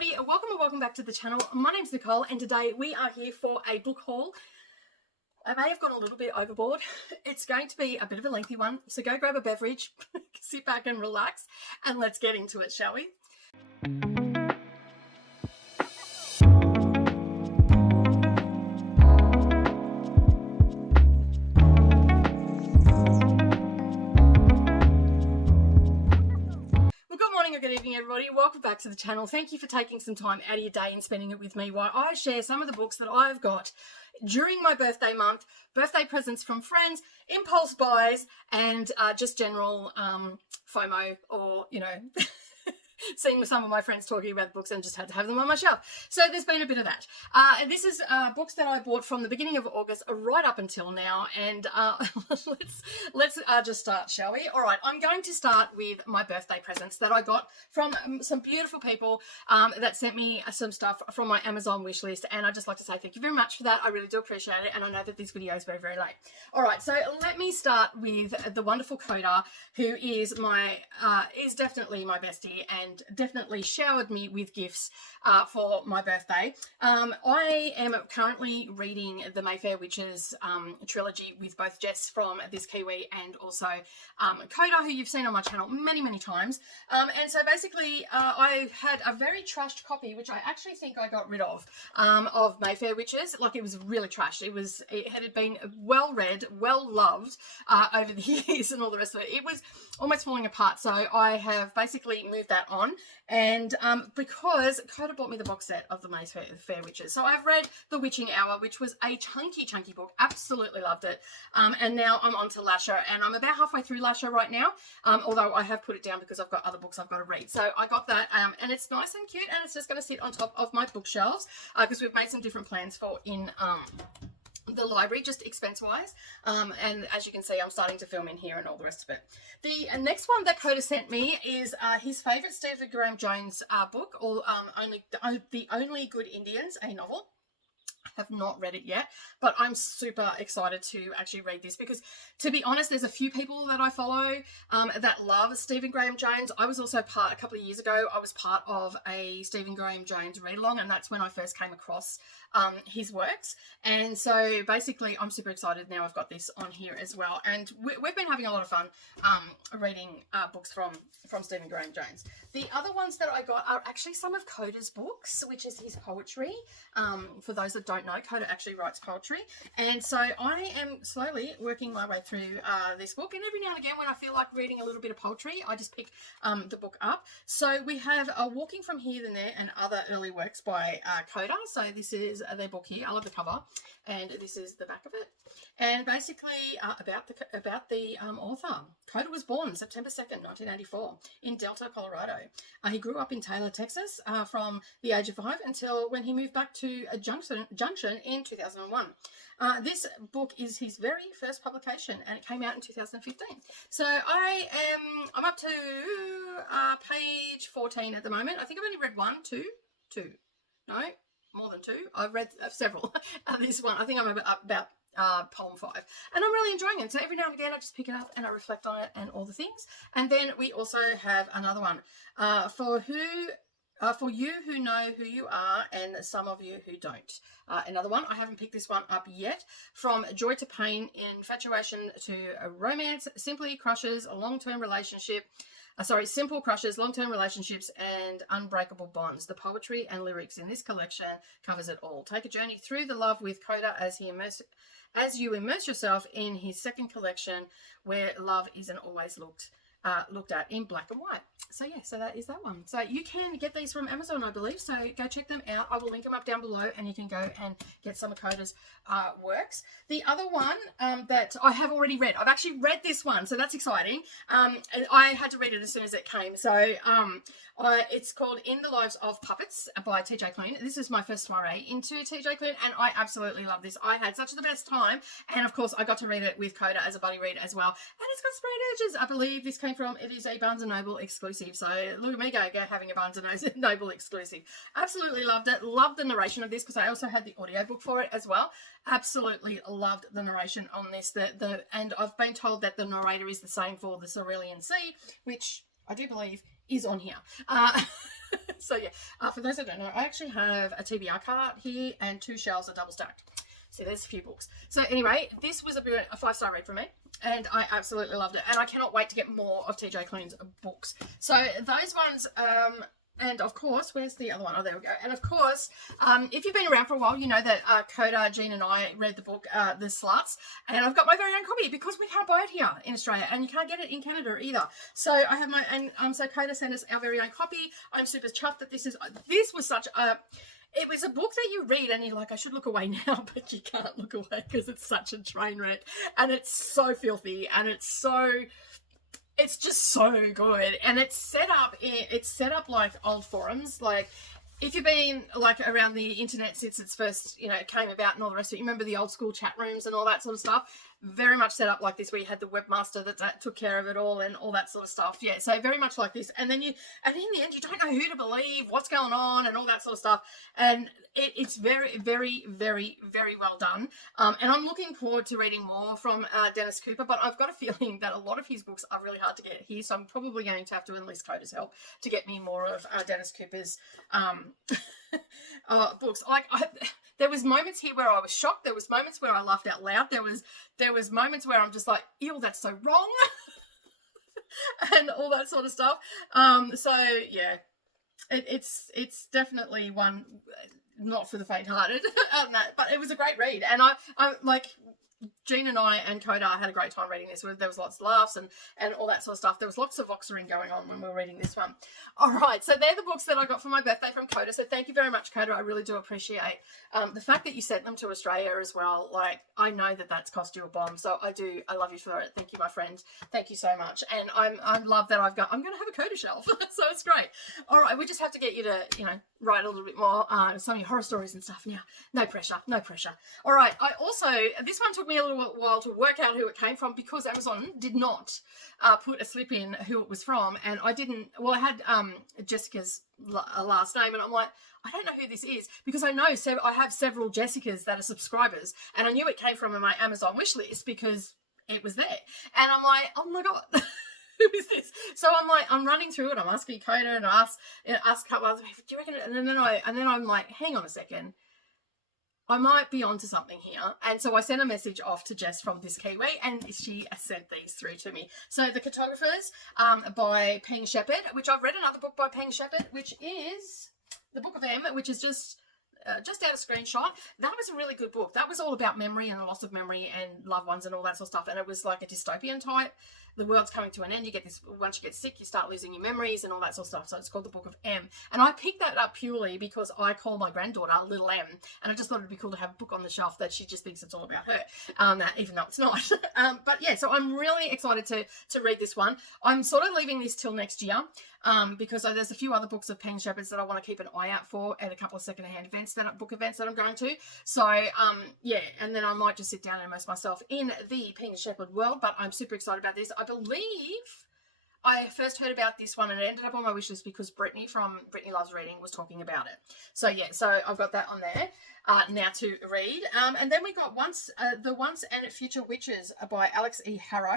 everybody, welcome back to the channel. My name's Nicole and today we are here for a book haul. I may have gone a little bit overboard. It's going to be a bit of a lengthy one, so go grab a beverage, sit back and relax, and let's get into it, shall we? Good evening, everybody. Welcome back to the channel. Thank you for taking some time out of your day and spending it with me while I share some of the books that I've got during my birthday month, birthday presents from friends, impulse buys, and just general FOMO, or, you know, seeing some of my friends talking about books and just had to have them on my shelf. So there's been a bit of that. This is books that I bought from the beginning of August right up until now. And let's just start, shall we? All right, I'm going to start with my birthday presents that I got from some beautiful people that sent me some stuff from my Amazon wish list. And I'd just like to say thank you very much for that. I really do appreciate it. And I know that this video is very, very late. All right, so let me start with the wonderful Coda, who is is definitely my bestie and definitely showered me with gifts for my birthday. I am currently reading the Mayfair Witches trilogy with both Jess from This Kiwi and also Coda, who you've seen on my channel many, many times. And so basically I had a very trashed copy, which I actually think I got rid of Mayfair Witches. Like, it was really trashed. It had been well read, well loved over the years and all the rest of it. It was almost falling apart. So I have basically moved that on. And because Coda bought me the box set of the Mayfair Witches, so I've read The Witching Hour, which was a chunky book. Absolutely loved it. And now I'm on to Lasher, and I'm about halfway through Lasher right now, although I have put it down because I've got other books I've got to read. So I got that, and it's nice and cute, and it's just going to sit on top of my bookshelves because we've made some different plans for in the library, just expense wise, and as you can see, I'm starting to film in here and all the rest of it. The next one that Coda sent me is his favorite Stephen Graham Jones book, or The Only Good Indians, a novel. Have not read it yet, but I'm super excited to actually read this because, to be honest, there's a few people that I follow that love Stephen Graham Jones. I was also a couple of years ago, I was part of a Stephen Graham Jones read along, and that's when I first came across his works. And so basically I'm super excited now. I've got this on here as well, and we've been having a lot of fun reading books from Stephen Graham Jones. The other ones that I got are actually some of Coda's books, which is his poetry. For those that don't know, Coda actually writes poetry, and so I am slowly working my way through this book, and every now and again when I feel like reading a little bit of poetry, I just pick the book up. So we have Walking from Here and There and Other Early Works by Coda. So this is their book here. I love the cover, and this is the back of it, and basically about the author. Coda was born September 2nd, 1984 in Delta, Colorado. He grew up in Taylor, Texas from the age of 5 until when he moved back to Junction in 2001. This book is his very first publication, and it came out in 2015. So I'm up to page 14 at the moment. I think I've only read two. No, more than 2. I've read several. This one, I think I'm about poem 5, and I'm really enjoying it. So every now and again I just pick it up and I reflect on it and all the things. And then we also have another one for you who know who you are and some of you who don't. Another one, I haven't picked this one up yet. From Joy to Pain, Infatuation to Romance, Simple Crushes, long-term relationships, and unbreakable bonds. The poetry and lyrics in this collection covers it all. Take a journey through the love with Coda as you immerse yourself in his second collection, where love isn't always looked at in black and white. So yeah, so that is that one. So you can get these from Amazon, I believe, so go check them out. I will link them up down below, and you can go and get some of Coda's works. The other one that I have already read, I've actually read this one, so that's exciting. I had to read it as soon as it came. So it's called In the Lives of Puppets by TJ Klune. This is my first soiree into TJ Klune, and I absolutely love this. I had such the best time, and of course I got to read it with Coda as a buddy read as well, and it's got sprayed edges. I believe this came from, it is a Barnes & Noble exclusive, so look at me go having a Barnes & Noble exclusive. Absolutely loved it. Loved the narration of this because I also had the audiobook for it as well. Absolutely loved the narration on this. And I've been told that the narrator is the same for the Cerulean Sea, which I do believe is on here. So yeah, for those that don't know, I actually have a TBR cart here and 2 shelves are double stacked. So there's a few books. So anyway, this was a 5-star read for me, and I absolutely loved it. And I cannot wait to get more of TJ Klune's books. So those ones, and of course, where's the other one? Oh, there we go. And of course, if you've been around for a while, you know that Coda, Jean and I read the book, The Sluts, and I've got my very own copy because we can't buy it here in Australia, and you can't get it in Canada either. So I have my, and so Coda sent us our very own copy. I'm super chuffed that this was such a, it was a book that you read and you're like, I should look away now, but you can't look away because it's such a train wreck, and it's so filthy, and it's just so good, and it's set up like old forums. Like, if you've been like around the internet since its first, it came about and all the rest of it, you remember the old school chat rooms and all that sort of stuff. Very much set up like this, where you had the webmaster that took care of it all and all that sort of stuff. Yeah, so very much like this. And then in the end, you don't know who to believe, what's going on, and all that sort of stuff. And it's very, very, very, very well done. And I'm looking forward to reading more from Dennis Cooper, but I've got a feeling that a lot of his books are really hard to get here. So I'm probably going to have to enlist Coda's help to get me more of Dennis Cooper's books. There was moments here where I was shocked. There was moments where I laughed out loud. There was moments where I'm just like, ew, that's so wrong. And all that sort of stuff. So yeah, it's definitely one not for the faint-hearted. But it was a great read, and I like, Jean and I and Coda had a great time reading this. There was lots of laughs and all that sort of stuff. There was lots of voxering going on when we were reading this one. All right, so they're the books that I got for my birthday from Coda. So thank you very much, Coda. I really do appreciate the fact that you sent them to Australia as well. Like, I know that that's cost you a bomb, so I love you for it. Thank you, my friend. Thank you so much. And I love that I'm going to have a Coda shelf, so it's great. All right, we just have to get you to write a little bit more some of your horror stories and stuff. Yeah, no pressure. All right, this one took me a little while to work out who it came from, because Amazon did not put a slip in who it was from, and I had Jessica's last name, and I'm like, I don't know who this is, because I have several Jessicas that are subscribers, and I knew it came from in my Amazon wish list because it was there, and I'm like, oh my god. Who is this? So I'm running through it. I'm asking Coda, and I ask a couple others, do you reckon? And then I'm like, hang on a second. I might be onto something here. And so I sent a message off to Jess from This Kiwi, and she sent these through to me. So The Cartographers by Peng Shepherd, which I've read another book by Peng Shepherd, which is The Book of M, which is just out of screenshot. That was a really good book. That was all about memory and the loss of memory and loved ones and all that sort of stuff. And it was like a dystopian type. The world's coming to an end. You get this, once you get sick, you start losing your memories and all that sort of stuff. So it's called The Book of M. And I picked that up purely because I call my granddaughter Little M. And I just thought it'd be cool to have a book on the shelf that she just thinks it's all about her, even though it's not. But yeah, so I'm really excited to read this one. I'm sort of leaving this till next year. Because there's a few other books of Peng Shepherd's that I want to keep an eye out for at a couple of secondhand book events that I'm going to. So, yeah, and then I might just sit down and immerse myself in the Peng Shepherd world, but I'm super excited about this. I believe I first heard about this one and it ended up on my wish list because Brittany from Brittany Loves Reading was talking about it. So, yeah, so I've got that on there now to read. And then we got The Once and Future Witches by Alex E. Harrow.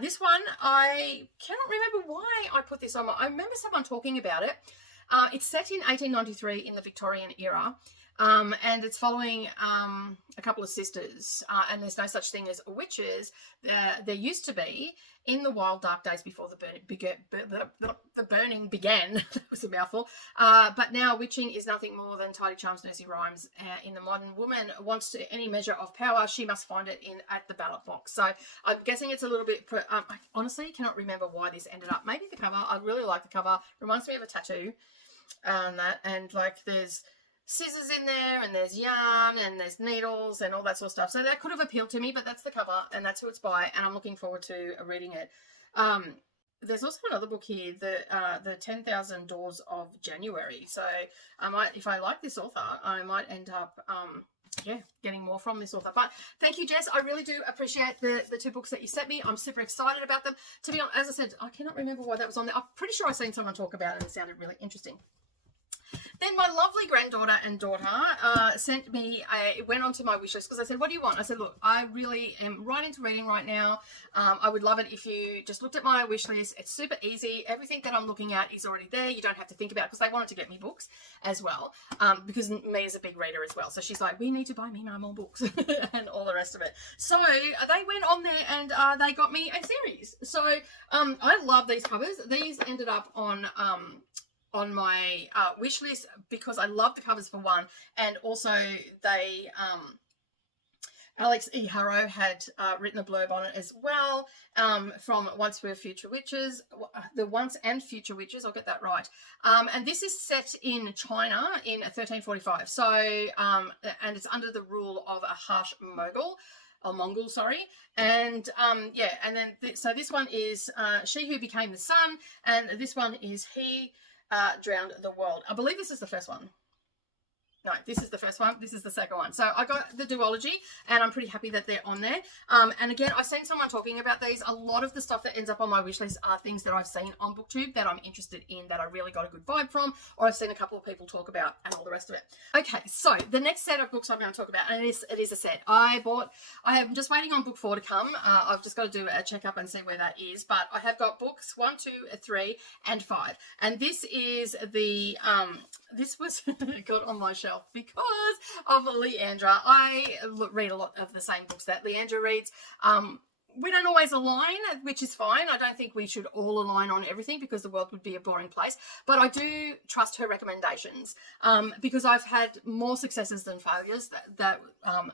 This one, I cannot remember why I put this on. I remember someone talking about it. It's set in 1893 in the Victorian era. And it's following a couple of sisters, and there's no such thing as witches. There used to be in the wild dark days before the burning began. That was a mouthful. But now witching is nothing more than tidy charms, nursery rhymes. In the modern woman wants any measure of power, she must find it at the ballot box. So I'm guessing it's a little bit. I honestly cannot remember why this ended up. Maybe the cover. I really like the cover. Reminds me of a tattoo. And like there's scissors in there, and there's yarn, and there's needles, and all that sort of stuff. So that could have appealed to me, but that's the cover, and that's who it's by, and I'm looking forward to reading it. There's also another book here, the 10,000 Doors of January. So if I like this author, I might end up getting more from this author. But thank you, Jess. I really do appreciate the two books that you sent me. I'm super excited about them. To be honest, as I said, I cannot remember why that was on there. I'm pretty sure I've seen someone talk about it and it sounded really interesting. Then my lovely granddaughter and daughter sent me, it went onto my wish list because I said, what do you want? I said, look, I really am right into reading right now. I would love it if you just looked at my wish list. It's super easy. Everything that I'm looking at is already there. You don't have to think about it, because they wanted to get me books as well, because me is a big reader as well. So she's like, we need to buy me more books and all the rest of it. So they went on there and they got me a series. So I love these covers. These ended up on my wish list because I love the covers for one, and also they Alex E. Harrow had written a blurb on it as well, from Once Were Future Witches, the Once and Future Witches, I'll get that right. And this is set in China in 1345. So, and it's under the rule of a harsh Mongol, sorry. And yeah, and then so this one is She Who Became the Sun, and this one is He Drowned the World. I believe this is the first one. No, this is the first one. This is the second one. So I got the duology, and I'm pretty happy that they're on there. And again, I've seen someone talking about these. A lot of the stuff that ends up on my wish list are things that I've seen on Booktube that I'm interested in, that I really got a good vibe from, or I've seen a couple of people talk about, and all the rest of it. Okay, so the next set of books I'm going to talk about, and it is a set. I am just waiting on book 4 to come. I've just got to do a checkup and see where that is. But I have got books 1, 2, 3, and 5. And this is the, this was got on my shelf because of Leandra. I read a lot of the same books that Leandra reads. We don't always align, which is fine. I don't think we should all align on everything, because the world would be a boring place. But I do trust her recommendations, because I've had more successes than failures that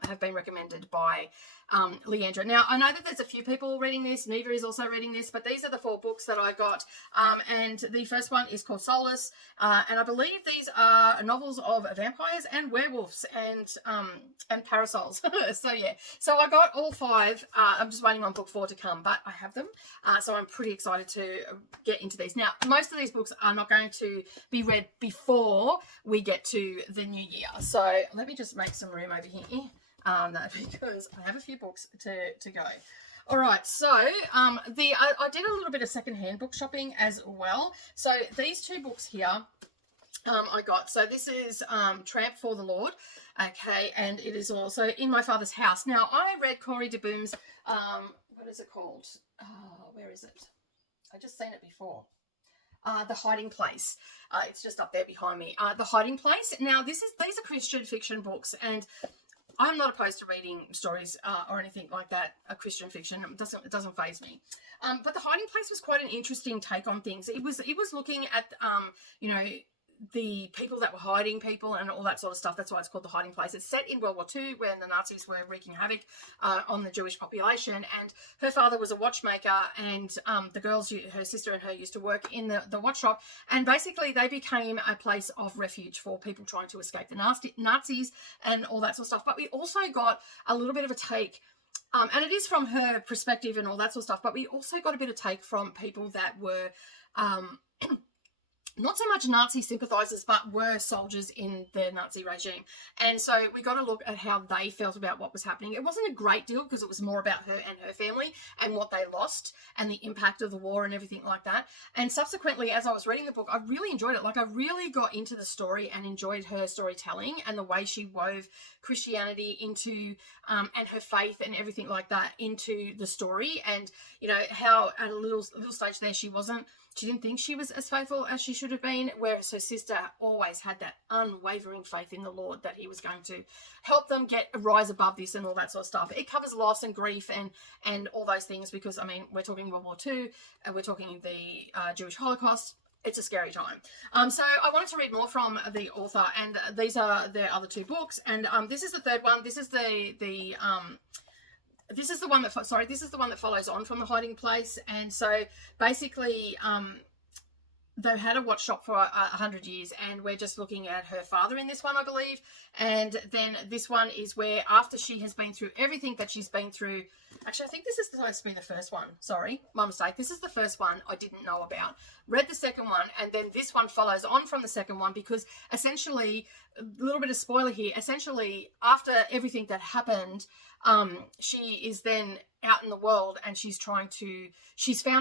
have been recommended by Leandra. Now, I know that there's a few people reading this. Neva is also reading this, but these are the 4 books that I got. And the first one is called Solace, and I believe these are novels of vampires and werewolves and parasols. So yeah, so I got all 5. I'm just waiting on book 4 to come, but I have them. So I'm pretty excited to get into these. Now, most of these books are not going to be read before we get to the new year. So let me just make some room over here. No, because I have a few books to go. All right, so I did a little bit of secondhand book shopping as well. So these 2 books here I got. So this is Tramp for the Lord, okay, and it is also In My Father's House. Now, I read Corey de Boom's, what is it called? Where is it? I just seen it before. The Hiding Place. It's just up there behind me. The Hiding Place. Now, these are Christian fiction books, and I'm not opposed to reading stories or anything like that, Christian fiction. It doesn't faze me. But The Hiding Place was quite an interesting take on things. It was looking at, you know, the people that were hiding people and all that sort of stuff. That's why it's called The Hiding Place. It's set in World War II, when the Nazis were wreaking havoc on the Jewish population, and her father was a watchmaker, and the girls, her sister and her, used to work in the watch shop, and basically they became a place of refuge for people trying to escape the Nazis and all that sort of stuff. But we also got a little bit of a take, and it is from her perspective and all that sort of stuff, but we also got a bit of take from people that were not so much Nazi sympathizers, but were soldiers in the Nazi regime. And so we got to look at how they felt about what was happening. It wasn't a great deal, because it was more about her and her family and what they lost and the impact of the war and everything like that. And subsequently, as I was reading the book, I really enjoyed it. Like, I really got into the story and enjoyed her storytelling and the way she wove Christianity into, and her faith and everything like that into the story. And, you know, how at a little stage there, she didn't think she was as faithful as she should have been, whereas her sister always had that unwavering faith in the Lord that he was going to help them rise above this and all that sort of stuff. It covers loss and grief and all those things, because, I mean, we're talking World War II, and we're talking the Jewish Holocaust. It's a scary time. So I wanted to read more from the author, and these are their other 2 books. And this is the third one. This is this is the one that follows on from The Hiding Place. And so basically, they've had a watch shop for 100 years, and we're just looking at her father in this one, I believe. And then this one is where, after she has been through everything that she's been through, actually, I think this is supposed to be the first one. Sorry, my mistake. This is the first one I didn't know about. Read the second one, and then this one follows on from the second one, because essentially, a little bit of spoiler here, essentially, after everything that happened, she is then out in the world, and she's found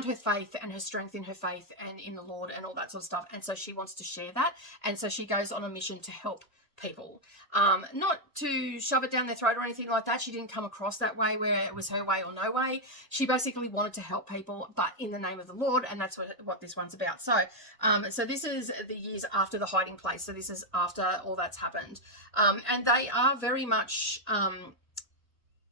her faith and her strength in her faith and in the Lord and all that sort of stuff. And so she wants to share that. And so she goes on a mission to help people, not to shove it down their throat or anything like that. She didn't come across that way where it was her way or no way. She basically wanted to help people, but in the name of the Lord, and that's what this one's about. So so this is the years after the hiding place, so this is after all that's happened, and they are very much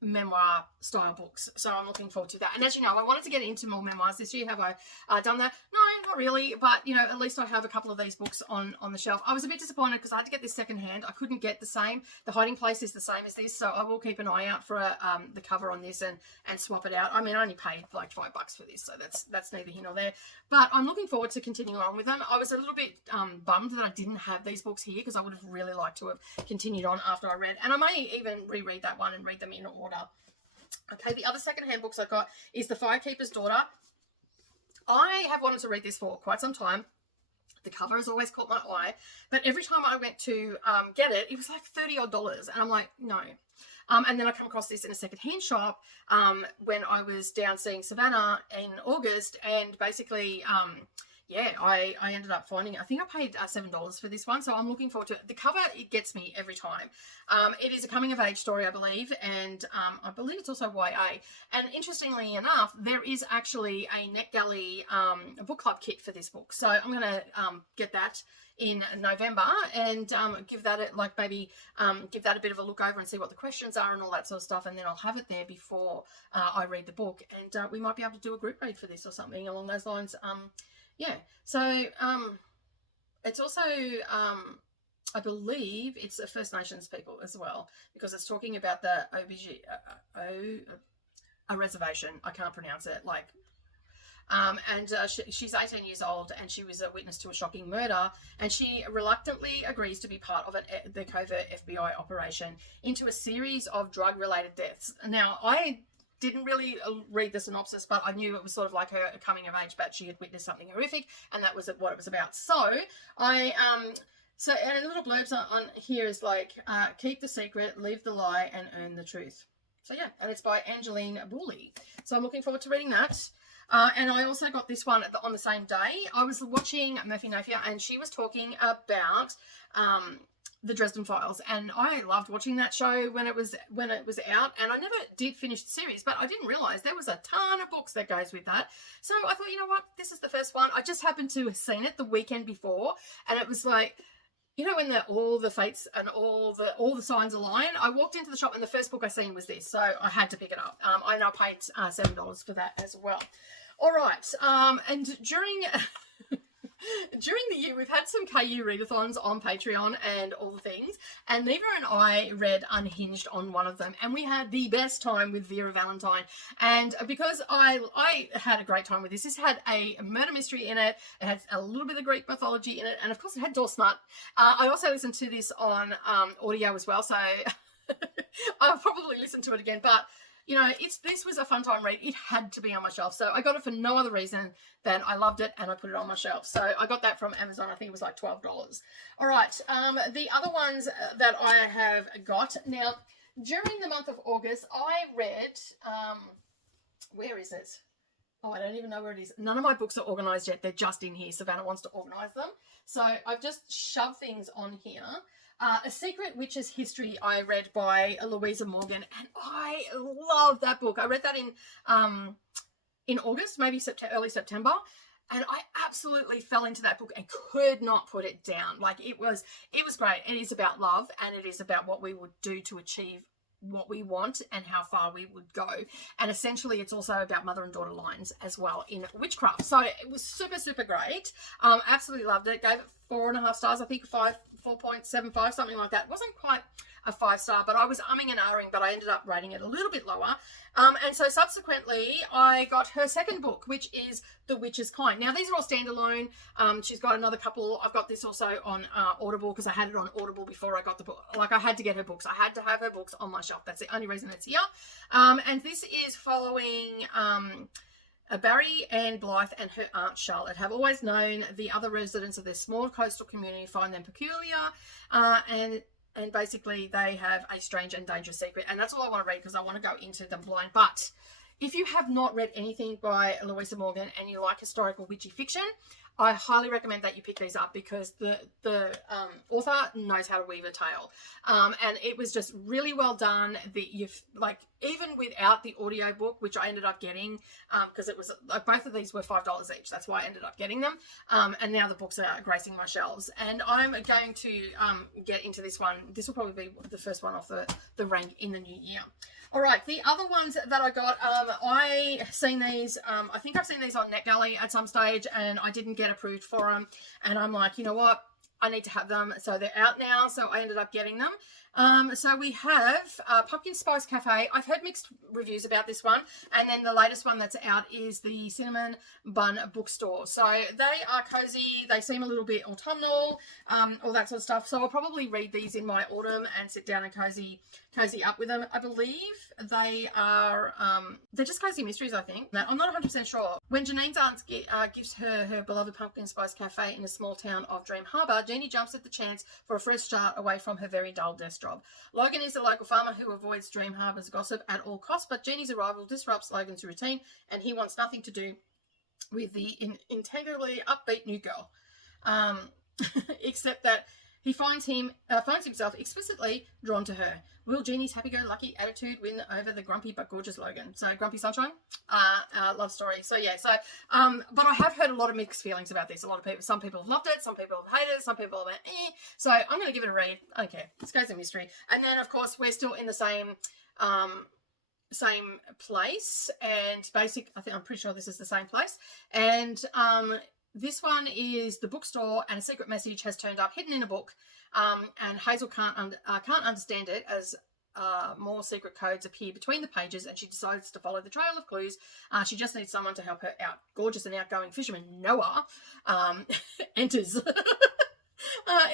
memoir style books, so I'm looking forward to that. And as you know, I wanted to get into more memoirs this year. Have I done that? No, not really, but you know, at least I have a couple of these books on the shelf. I was a bit disappointed because I had to get this secondhand. I couldn't get the same. The Hiding Place is the same as this, so I will keep an eye out for the cover on this and swap it out. I mean, I only paid like $5 for this, so that's neither here nor there, but I'm looking forward to continuing on with them. I was a little bit bummed that I didn't have these books here, because I would have really liked to have continued on after I read, and I may even reread that one and read them in order. Okay, the other secondhand books I got is The Firekeeper's Daughter. I have wanted to read this for quite some time. The cover has always caught my eye, but every time I went to get it, it was like $30 odd, and I'm like, no. And then I come across this in a secondhand shop when I was down seeing Savannah in August, and basically yeah, I ended up finding, I think I paid $7 for this one, so I'm looking forward to it. The cover, it gets me every time. It is a coming-of-age story, I believe, and I believe it's also YA. And interestingly enough, there is actually a NetGalley book club kit for this book, so I'm going to get that in November and give that give that a bit of a look over and see what the questions are and all that sort of stuff, and then I'll have it there before I read the book, and we might be able to do a group read for this or something along those lines. Yeah, so it's also, I believe it's a First Nations people as well, because it's talking about the a reservation. I can't pronounce it. She's 18 years old, and she was a witness to a shocking murder, and she reluctantly agrees to be part of the covert FBI operation into a series of drug-related deaths. Now, I didn't really read the synopsis, but I knew it was sort of like her coming of age, but she had witnessed something horrific, and that was what it was about. So and a little blurbs on here is like, keep the secret, live the lie, and earn the truth. So yeah, and it's by Angeline Booley. So I'm looking forward to reading that. And I also got this one on the same day. I was watching Murphy Napier, and she was talking about the Dresden Files, and I loved watching that show when it was out, and I never did finish the series, but I didn't realize there was a ton of books that goes with that. So I thought, you know what, this is the first one. I just happened to have seen it the weekend before, and it was like, you know, when all the fates and all the signs align. I walked into the shop, and the first book I seen was this, so I had to pick it up. I paid $7 for that as well. All right, and during the year, we've had some KU readathons on Patreon and all the things, and Neva and I read Unhinged on one of them, and we had the best time with Vera Valentine. And because I had a great time with this had a murder mystery in it, it had a little bit of Greek mythology in it, and of course it had door smut. I also listened to this on audio as well, so I'll probably listen to it again, but you know, this was a fun time read. It had to be on my shelf. So I got it for no other reason than I loved it and I put it on my shelf. So I got that from Amazon. I think it was like $12. All right. The other ones that I have got. Now, during the month of August, I read, where is it? Oh, I don't even know where it is. None of my books are organised yet. They're just in here. Savannah wants to organise them. So I've just shoved things on here. A Secret Witch's History I read by Louisa Morgan, and I love that book. I read that in August, maybe early September, and I absolutely fell into that book and could not put it down. Like, it was great. It is about love, and it is about what we would do to achieve what we want and how far we would go. And essentially it's also about mother and daughter lines as well in witchcraft. So it was super, super great. Absolutely loved it. Gave it 4.5 stars, I think 4.75, something like that. It wasn't quite a 5-star, but I was umming and ahhing, but I ended up rating it a little bit lower. And so subsequently I got her second book, which is The Witch's Kind. Now these are all standalone. She's got another couple. I've got this also on Audible, because I had it on Audible before I got the book. Like, I had to get her books. I had to have her books on my shelf. That's the only reason it's here. And this is following Barry Ann Blythe and her aunt Charlotte have always known the other residents of their small coastal community find them peculiar, and basically they have a strange and dangerous secret. And that's all I want to read, because I want to go into them blind. But if you have not read anything by Louisa Morgan and you like historical witchy fiction, I highly recommend that you pick these up, because the author knows how to weave a tale, and it was just really well done. Even without the audiobook, which I ended up getting, because it was like, both of these were $5 each. That's why I ended up getting them. And now the books are gracing my shelves, and I'm going to get into this one. This will probably be the first one off the rank in the new year. All right, the other ones that I got, I seen these, I think I've seen these on NetGalley at some stage, and I didn't get approved for them. And I'm like, you know what? I need to have them. So they're out now, so I ended up getting them. So we have Pumpkin Spice Cafe. I've heard mixed reviews about this one. And then the latest one that's out is the Cinnamon Bun Bookstore. So they are cozy. They seem a little bit autumnal, all that sort of stuff. So I'll probably read these in my autumn and sit down and cozy up with them. I believe they are, they're just cozy mysteries, I think. I'm not 100% sure. When Janine's aunt gives her beloved Pumpkin Spice Cafe in a small town of Dream Harbour, Jeannie jumps at the chance for a fresh start away from her very dull desk job. Logan is a local farmer who avoids Dream Harbour's gossip at all costs, but Jeannie's arrival disrupts Logan's routine, and he wants nothing to do with the integrally upbeat new girl, except that he finds himself explicitly drawn to her. Will Jeannie's happy-go-lucky attitude win over the grumpy but gorgeous Logan? So, Grumpy Sunshine, love story. So, yeah. So, but I have heard a lot of mixed feelings about this. Some people have loved it, some people have hated it, some people have went, eh. So, I'm going to give it a read. I don't care. It's cozy mystery. And then, of course, we're still in the same place. And I'm pretty sure this is the same place. And this one is The Bookstore, and a secret message has turned up hidden in a book. And Hazel can't understand it as more secret codes appear between the pages, and she decides to follow the trail of clues. She just needs someone to help her out. Gorgeous and outgoing fisherman Noah enters.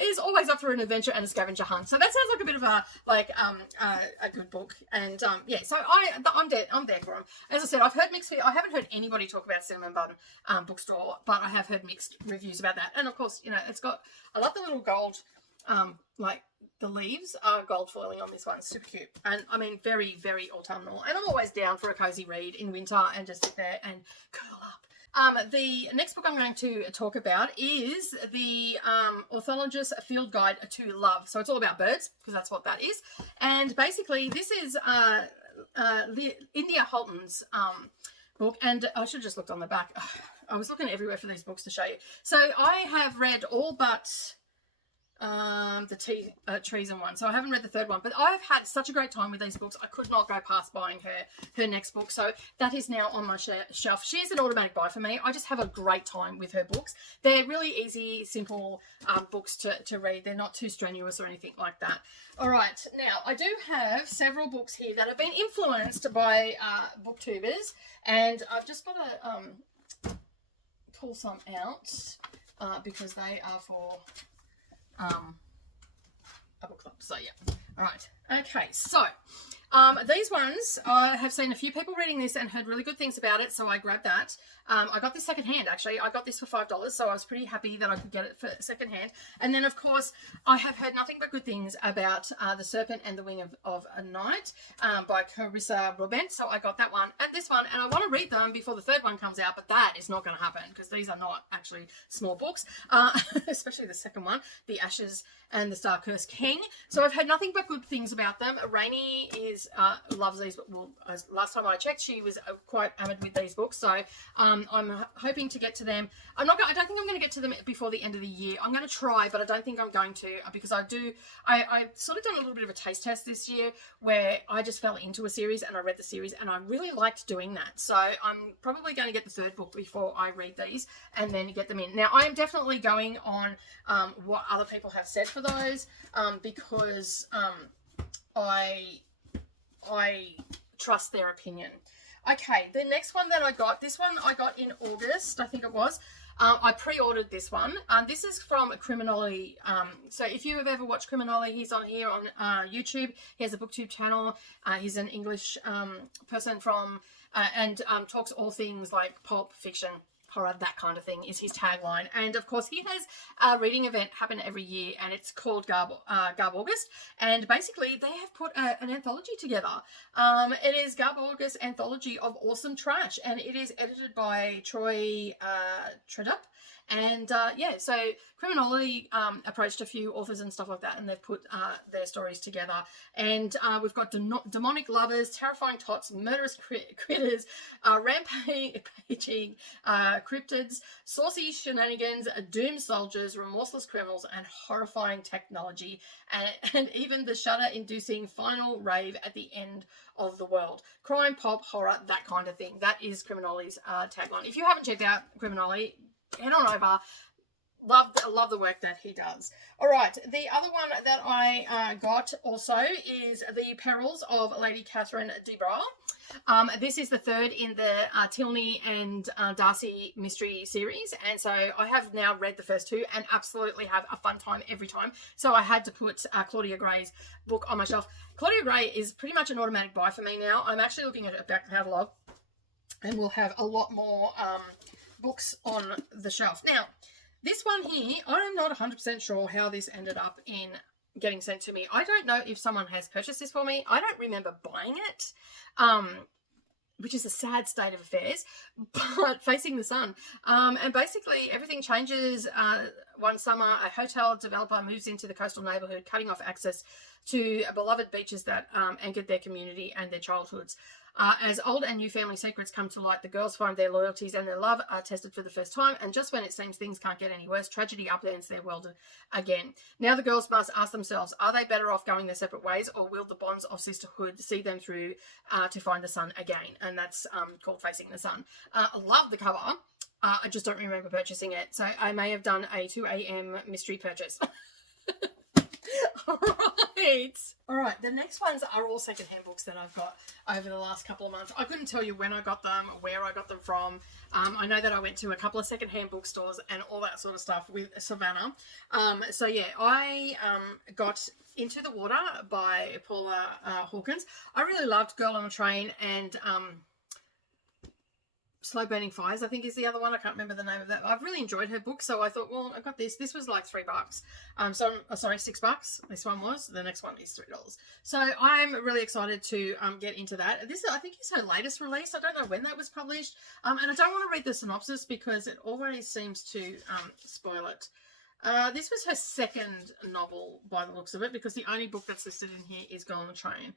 Is always up for an adventure and a scavenger hunt. So that sounds like a bit of a good book. And yeah, so I'm there for them. As I said, I've heard mixed. I haven't heard anybody talk about Cinnamon Bun Bookstore, but I have heard mixed reviews about that. And of course, you know, I love the little gold, like the leaves are gold foiling on this one. Super cute. And I mean, very, very autumnal. And I'm always down for a cozy read in winter and just sit there and curl up. The next book I'm going to talk about is the Ornithologist's Field Guide to Love. So it's all about birds, because that's what that is. And basically, this is India Holton's book. And I should have just looked on the back. I was looking everywhere for these books to show you. So I have read all but the Treason one. So I haven't read the third one, but I've had such a great time with these books. I could not go past buying her next book. So that is now on my shelf. She's an automatic buy for me. I just have a great time with her books. They're really easy, simple books to read. They're not too strenuous or anything like that. All right. Now, I do have several books here that have been influenced by booktubers, and I've just got to pull some out because they are for a book club. So yeah. All right. Okay. So these ones, I have seen a few people reading this and heard really good things about it, so I grabbed that. I got this secondhand, actually. I got this for $5, so I was pretty happy that I could get it for secondhand. And then, of course, I have heard nothing but good things about The Serpent and the Wing of a Night by Carissa Brabant, so I got that one and this one, and I want to read them before the third one comes out, but that is not going to happen because these are not actually small books, especially the second one, The Ashes and the Star-Cursed King. So I've heard nothing but good things about them. Rainey loves these, well, last time I checked, she was quite enamored with these books, so I'm hoping to get to them. I don't think I'm going to get to them before the end of the year. I'm going to try, but I don't think I'm going to, because I sort of done a little bit of a taste test this year where I just fell into a series and I read the series and I really liked doing that. So I'm probably going to get the third book before I read these and then get them in. Now, I am definitely going on what other people have said for those because I trust their opinion. Okay, the next one that I got, this one I got in August, I think it was. I pre-ordered this one. This is from Criminology. So if you have ever watched Criminology, he's on here on YouTube. He has a Booktube channel. He's an English person from, and talks all things like pulp fiction. horror, that kind of thing is his tagline. And of course he has a reading event happen every year, and it's called Garb August, and basically they have put an anthology together. It is Garb August Anthology of Awesome Trash, and it is edited by Troy Tredup. And yeah, so Criminology approached a few authors and stuff like that, and they've put their stories together. And we've got demonic lovers, terrifying tots, murderous critters, rampaging cryptids, saucy shenanigans, doomed soldiers, remorseless criminals, and horrifying technology, and even the shudder-inducing final rave at the end of the world. Crime, pop, horror, that kind of thing. That is Criminology's tagline. If you haven't checked out Criminology, head on over. Love the work that he does. All right, the other one that I got also is The Perils of Lady Catherine de Bras. This is the third in the Tilney and Darcy mystery series, and so I have now read the first two and absolutely have a fun time every time. So I had to put Claudia Gray's book on my shelf. Claudia Gray is pretty much an automatic buy for me now. I'm actually looking at a back catalogue, and we'll have a lot more books on the shelf. Now, this one here, I'm not 100% sure how this ended up in getting sent to me. I don't know if someone has purchased this for me. I don't remember buying it, which is a sad state of affairs, but Facing the Sun. And basically everything changes one summer. A hotel developer moves into the coastal neighbourhood, cutting off access to beloved beaches that anchored their community and their childhoods. As old and new family secrets come to light, the girls find their loyalties and their love are tested for the first time, and just when it seems things can't get any worse, tragedy upends their world again. Now the girls must ask themselves, are they better off going their separate ways, or will the bonds of sisterhood see them through to find the sun again? And that's called Facing the Sun. I love the cover. I just don't remember purchasing it, so I may have done a 2 a.m. mystery purchase. All right, the next ones are all secondhand books that I've got over the last couple of months. I couldn't tell you when I got them, where I got them from. I know that I went to a couple of secondhand bookstores and all that sort of stuff with Savannah. So yeah, I got Into the Water by Paula Hawkins. I really loved Girl on a Train and Slow Burning Fires, I think, is the other one. I can't remember the name of that. I've really enjoyed her book, so I thought, well, I got this. This was like $3. So sorry, $6. This one was. The next one is $3. So I'm really excited to get into that. This, I think, is her latest release. I don't know when that was published, and I don't want to read the synopsis because it always seems to spoil it. This was her second novel by the looks of it, because the only book that's listed in here is Girl on the Train.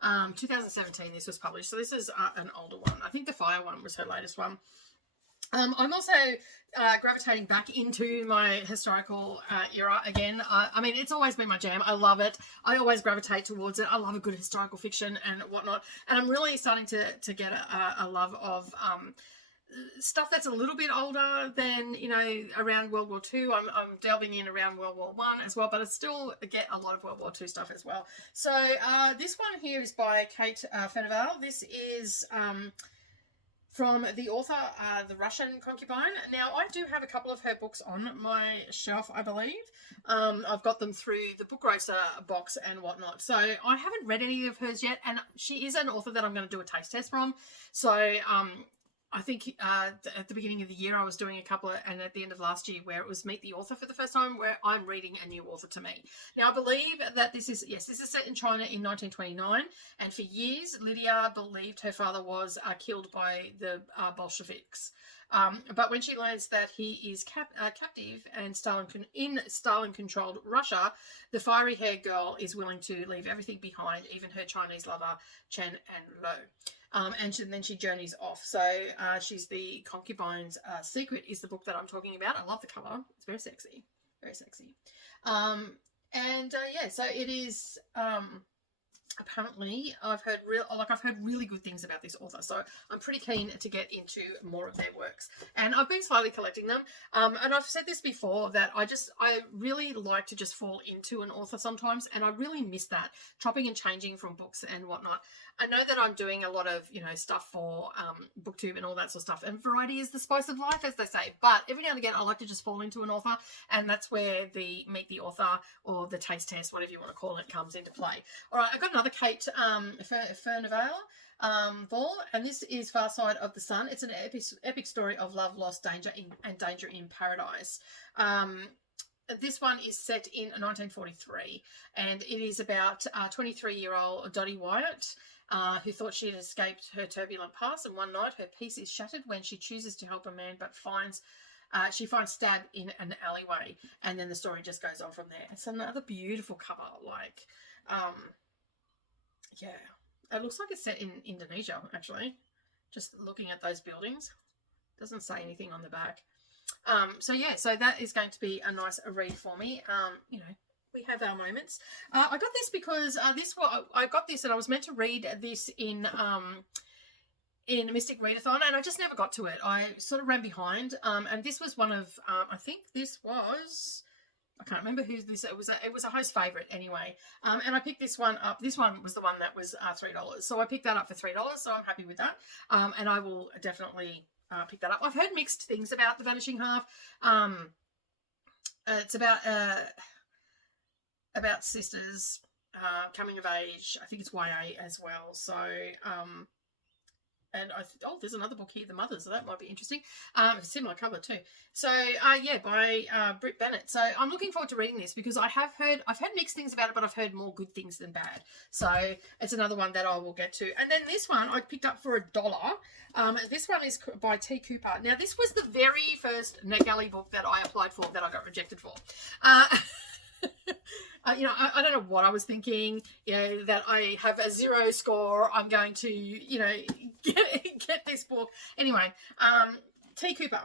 2017 this was published, so this is an older one. I think the Fire one was her latest one. I'm also gravitating back into my historical era again. I mean, it's always been my jam. I love it. I always gravitate towards it. I love a good historical fiction and whatnot, and I'm really starting to get a love of stuff that's a little bit older than, you know, around World War II. I'm delving in around World War I as well, but I still get a lot of World War II stuff as well. So this one here is by Kate Feneval. This is from the author, The Russian Concubine. Now, I do have a couple of her books on my shelf, I believe. I've got them through the Book Grocer box and whatnot. So I haven't read any of hers yet, and she is an author that I'm going to do a taste test from. So I think at the beginning of the year I was doing a couple of, and at the end of last year, where it was Meet the Author for the first time, where I'm reading a new author to me. Now, I believe that this is set in China in 1929, and for years Lydia believed her father was killed by the Bolsheviks. But when she learns that he is captive and in Stalin-controlled Russia, the fiery-haired girl is willing to leave everything behind, even her Chinese lover, Chen and Lo. And then she journeys off. So she's the Concubine's Secret is the book that I'm talking about. I love the cover. It's very sexy. Very sexy. Yeah, so it is... apparently I've heard really good things about this author, so I'm pretty keen to get into more of their works, and I've been slowly collecting them, and I've said this before that I really like to just fall into an author sometimes, and I really miss that, chopping and changing from books and whatnot. I know that I'm doing a lot of, you know, stuff for Booktube and all that sort of stuff, and variety is the spice of life, as they say, but every now and again I like to just fall into an author, and that's where the Meet the Author or the taste test, whatever you want to call it, comes into play. All right, I've got another another Kate Furnivale Ball, and this is Far Side of the Sun. It's an epic story of love, loss, danger, and danger in paradise. This one is set in 1943, and it is about 23-year-old Dottie Wyatt, who thought she had escaped her turbulent past, and one night her peace is shattered when she chooses to help a man, but she finds stabbed in an alleyway, and then the story just goes on from there. It's another beautiful cover, like, yeah, it looks like it's set in Indonesia, actually, just looking at those buildings. Doesn't say anything on the back. So yeah, so that is going to be a nice read for me. You know, we have our moments. I got this because I got this and I was meant to read this in Mystic Readathon, and I just never got to it. I sort of ran behind, and this was one of I think this was, I can't remember who this, it was a host favourite anyway, and I picked this one up. This one was the one that was $3, so I picked that up for $3, so I'm happy with that, and I will definitely pick that up. I've heard mixed things about The Vanishing Half. It's about sisters coming of age. I think it's YA as well, so and there's another book here, The Mothers, so that might be interesting. Similar cover too. So yeah, by Britt Bennett. So I'm looking forward to reading this because I've heard mixed things about it, but I've heard more good things than bad. So it's another one that I will get to. And then this one I picked up for $1. This one is by T. Cooper. Now this was the very first NetGalley book that I applied for that I got rejected for. You know, I don't know what I was thinking, you know, that I have a 0 score. I'm going to, you know, get this book. Anyway, T. Cooper,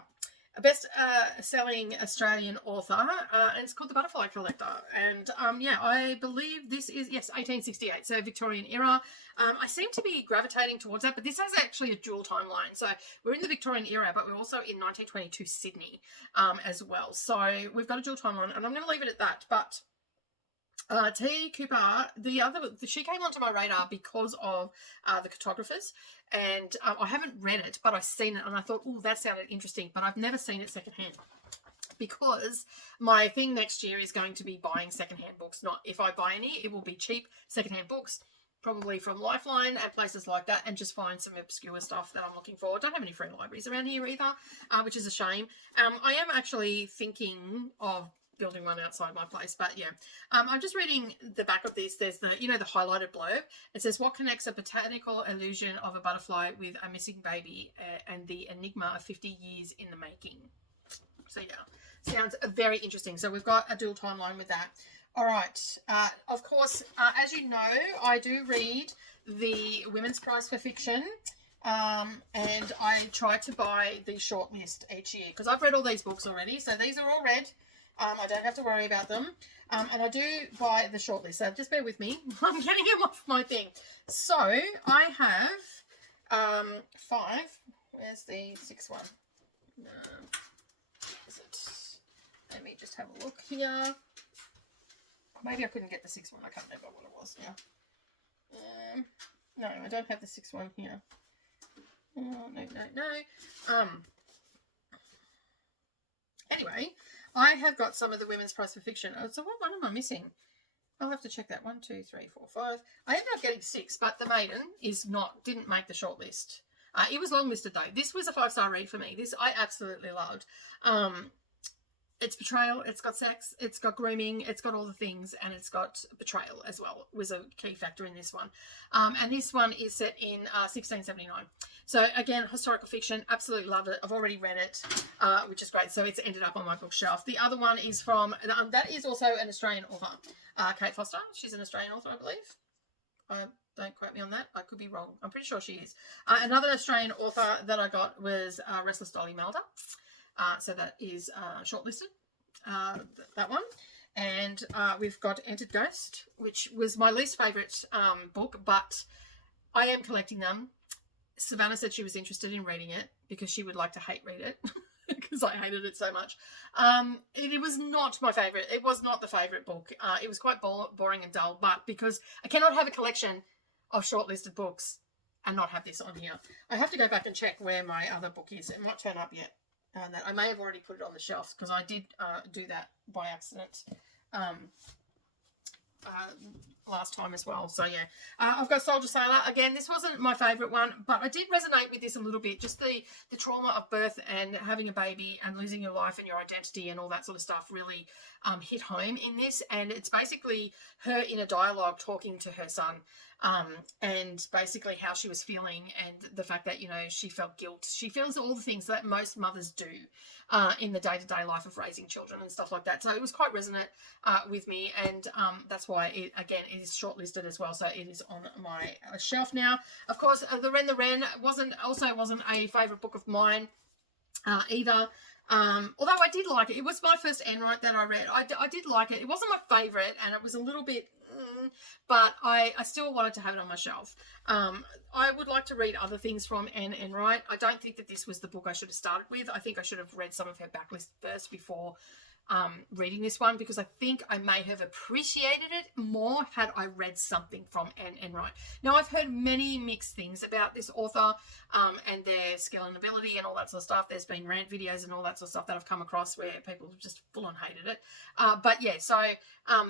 a best-selling Australian author, and it's called The Butterfly Collector. And, yeah, I believe this is, yes, 1868, so Victorian era. I seem to be gravitating towards that, but this has actually a dual timeline. So we're in the Victorian era, but we're also in 1922 Sydney as well. So we've got a dual timeline, and I'm going to leave it at that. But T. Cooper, she came onto my radar because of The Cartographers, and I haven't read it, but I've seen it, and I thought, oh, that sounded interesting, but I've never seen it secondhand, because my thing next year is going to be buying secondhand books. Not if I buy any, it will be cheap secondhand books, probably from Lifeline and places like that, and just find some obscure stuff that I'm looking for. I don't have any free libraries around here either, which is a shame. I am actually thinking of building one outside my place, but yeah, I'm just reading the back of this. There's the, you know, the highlighted blurb. It says, what connects a botanical illusion of a butterfly with a missing baby and the enigma of 50 years in the making. So yeah, sounds very interesting. So we've got a dual timeline with that. All right, of course, as you know, I do read the Women's Prize for Fiction, and I try to buy the shortlist each year because I've read all these books already, so these are all read. I don't have to worry about them. And I do buy the shortlist. So just bear with me. I'm getting them off my thing. So I have 5. Where's the 6th one? Is it? Let me just have a look here. Maybe I couldn't get the 6th one. I can't remember what it was now. No, I don't have the 6th one here. No. Anyway, I have got some of the Women's Prize for Fiction. So what one am I missing? I'll have to check that. 1, 2, 3, 4, 5. I ended up getting 6, but The Maiden didn't make the shortlist. It was longlisted though. This was a 5-star read for me. This I absolutely loved. It's betrayal, it's got sex, it's got grooming, it's got all the things, and it's got betrayal as well, was a key factor in this one. And this one is set in 1679. So again, historical fiction, absolutely love it. I've already read it, which is great. So it's ended up on my bookshelf. The other one is from, that is also an Australian author, Kate Foster. She's an Australian author, I believe. Don't quote me on that. I could be wrong. I'm pretty sure she is. Another Australian author that I got was Restless Dolly Melder. So that is shortlisted, that one. And we've got Entered Ghost, which was my least favourite book, but I am collecting them. Savannah said she was interested in reading it because she would like to hate read it because I hated it so much. It was not my favourite. It was not the favourite book. It was quite boring and dull, but because I cannot have a collection of shortlisted books and not have this on here. I have to go back and check where my other book is. It might turn up yet. That I may have already put it on the shelf because I did do that by accident. last time as well. So yeah, I've got Soldier Sailor. Again, this wasn't my favourite one, but I did resonate with this a little bit. Just the trauma of birth and having a baby and losing your life and your identity and all that sort of stuff really hit home in this. And it's basically her in a dialogue talking to her son, and basically how she was feeling and the fact that, you know, she felt guilt. She feels all the things that most mothers do in the day-to-day life of raising children and stuff like that. So it was quite resonant with me, and that's why it is shortlisted as well. So it is on my shelf now. Of course, The Wren wasn't a favourite book of mine either. Although I did like it. It was my first Anne Wright that I read. I did like it. It wasn't my favourite, and it was a little bit but I still wanted to have it on my shelf. I would like to read other things from Anne Wright. I don't think that this was the book I should have started with. I think I should have read some of her backlist first before reading this one, because I think I may have appreciated it more had I read something from Anne Wright. Now, I've heard many mixed things about this author and their skill and ability and all that sort of stuff. There's been rant videos and all that sort of stuff that I've come across where people have just full on hated it. But yeah, so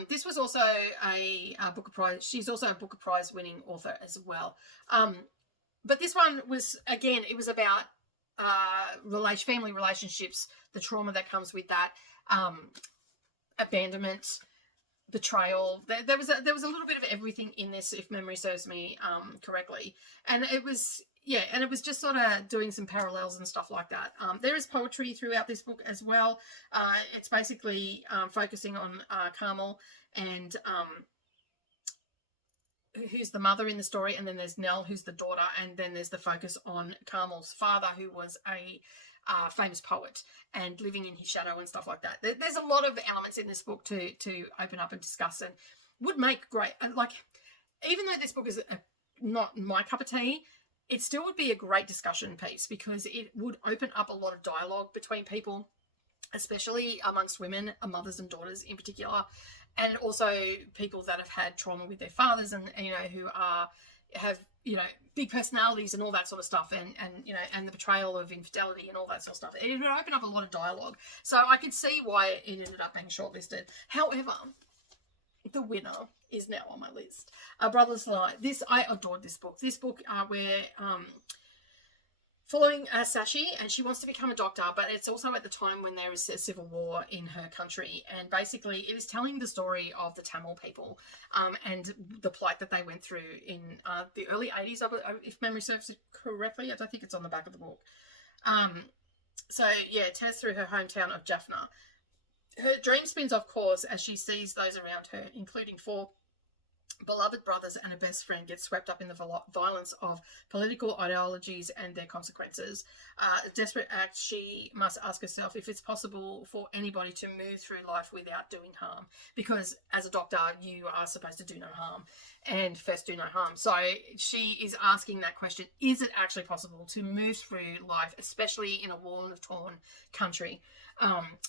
this was also a Booker Prize. She's also a Booker Prize winning author as well. But this one was, again, it was about family relationships, the trauma that comes with that. Abandonment, betrayal. There was a little bit of everything in this, if memory serves me correctly, and it was just sort of doing some parallels and stuff like that. There is poetry throughout this book as well. It's basically focusing on Carmel and who's the mother in the story, and then there's Nell, who's the daughter, and then there's the focus on Carmel's father, who was a famous poet and living in his shadow and stuff like that. There's a lot of elements in this book to open up and discuss, and would make great, like, even though this book is not my cup of tea, it still would be a great discussion piece, because it would open up a lot of dialogue between people, especially amongst women, mothers and daughters in particular, and also people that have had trauma with their fathers, and, you know, who have, you know, big personalities and all that sort of stuff, and you know, and the betrayal of infidelity and all that sort of stuff. It would open up a lot of dialogue. So I could see why it ended up being shortlisted. However, the winner is now on my list. Brothers Lie. I adored this book. This book where following Sashi, and she wants to become a doctor, but it's also at the time when there is a civil war in her country, and basically it is telling the story of the Tamil people and the plight that they went through in the early 80s, if memory serves it correctly. I don't think it's on the back of the book. So yeah, it tells through her hometown of Jaffna. Her dream spins off course as she sees those around her, including 4 beloved brothers and a best friend, get swept up in the violence of political ideologies and their consequences. A desperate act, she must ask herself if it's possible for anybody to move through life without doing harm, because as a doctor you are supposed to do no harm, and first do no harm. So she is asking that question: is it actually possible to move through life, especially in a war-torn country?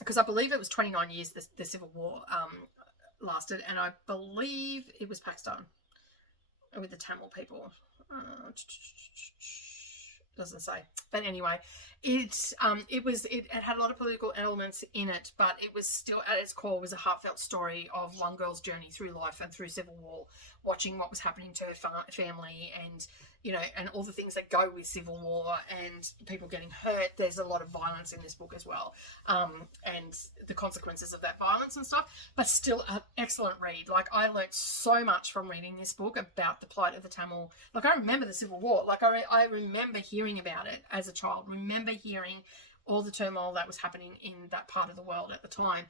Because I believe it was 29 years the Civil War lasted, and I believe it was Pakistan with the Tamil people. Doesn't say, but anyway, it had a lot of political elements in it, but it was still at its core was a heartfelt story of one girl's journey through life and through civil war, watching what was happening to her family, and, you know, and all the things that go with civil war and people getting hurt. There's a lot of violence in this book as well, and the consequences of that violence and stuff, but still an excellent read. Like, I learned so much from reading this book about the plight of the Tamil. Like, I remember the Civil War. Like, I remember hearing about it as a child, remember hearing all the turmoil that was happening in that part of the world at the time.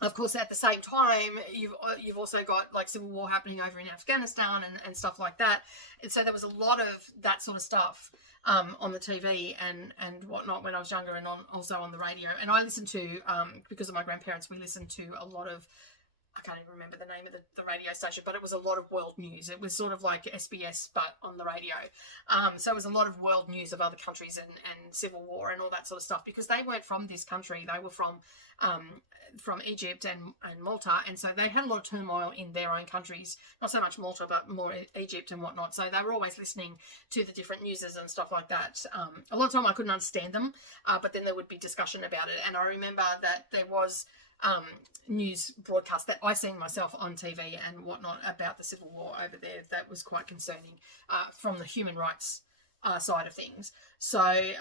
Of course, at the same time, you've also got like civil war happening over in Afghanistan and stuff like that. And so there was a lot of that sort of stuff on the TV and whatnot when I was younger, and also on the radio. And I listened to, because of my grandparents, we listened to a lot of, I can't even remember the name of the radio station, but it was a lot of world news. It was sort of like SBS, but on the radio. So it was a lot of world news of other countries and civil war and all that sort of stuff, because they weren't from this country. They were from Egypt and Malta, and so they had a lot of turmoil in their own countries. Not so much Malta, but more Egypt and whatnot. So they were always listening to the different newses and stuff like that. A lot of time I couldn't understand them, but then there would be discussion about it. And I remember that there was news broadcast that I seen myself on TV and whatnot about the Civil War over there. That was quite concerning from the human rights side of things. So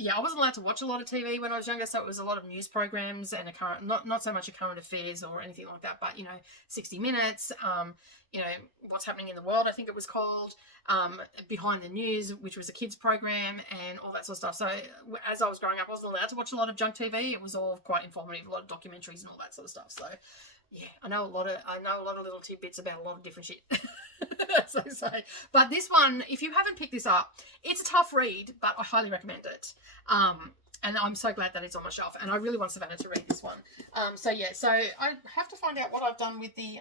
yeah, I wasn't allowed to watch a lot of TV when I was younger, so it was a lot of news programs and not so much a current affairs or anything like that, but 60 Minutes, What's Happening in the World, I think it was called, Behind the News, which was a kids program, and all that sort of stuff. So as I was growing up, I wasn't allowed to watch a lot of junk TV. It was all quite informative, a lot of documentaries and all that sort of stuff. So yeah, I know a lot of little tidbits about a lot of different shit. As they say. But this one, if you haven't picked this up, it's a tough read, but I highly recommend it. And I'm so glad that it's on my shelf, and I really want Savannah to read this one. So I have to find out what I've done with the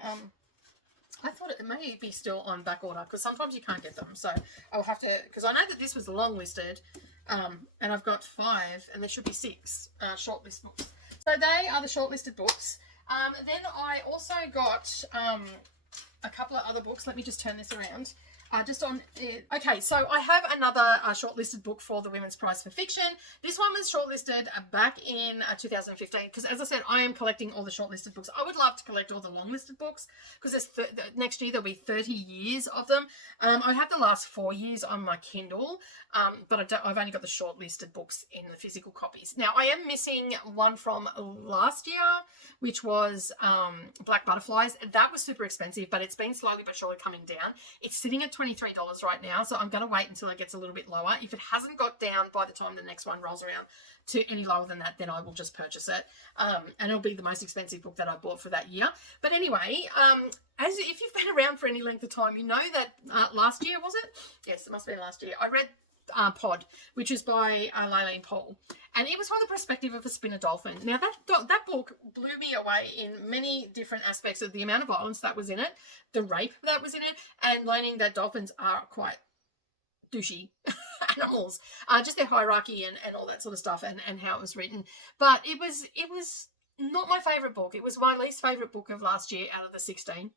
I thought it may be still on back order, because sometimes you can't get them. So I'll have to, because I know that this was long listed, and I've got 5, and there should be 6 shortlist books. So they are the shortlisted books. Then I also got a couple of other books. Let me just turn this around. Okay, so I have another shortlisted book for the Women's Prize for Fiction. This one was shortlisted back in 2015, because as I said, I am collecting all the shortlisted books. I would love to collect all the long-listed books, because next year there'll be 30 years of them. I have the last 4 years on my Kindle, but I've only got the shortlisted books in the physical copies. Now, I am missing one from last year, which was Black Butterflies. That was super expensive, but it's been slowly but surely coming down. It's sitting at $23 right now, so I'm going to wait until it gets a little bit lower. If it hasn't got down by the time the next one rolls around to any lower than that, then I will just purchase it, and it'll be the most expensive book that I bought for that year. But anyway, if you've been around for any length of time, you know that last year, was it? Yes, it must have been last year. I read Pod, which is by Lailene Paul, and it was from the perspective of a spinner dolphin. Now that book blew me away in many different aspects of the amount of violence that was in it, the rape that was in it, and learning that dolphins are quite douchey animals, just their hierarchy and all that sort of stuff, and how it was written. But it was not my favorite book. It was my least favorite book of last year out of the 16,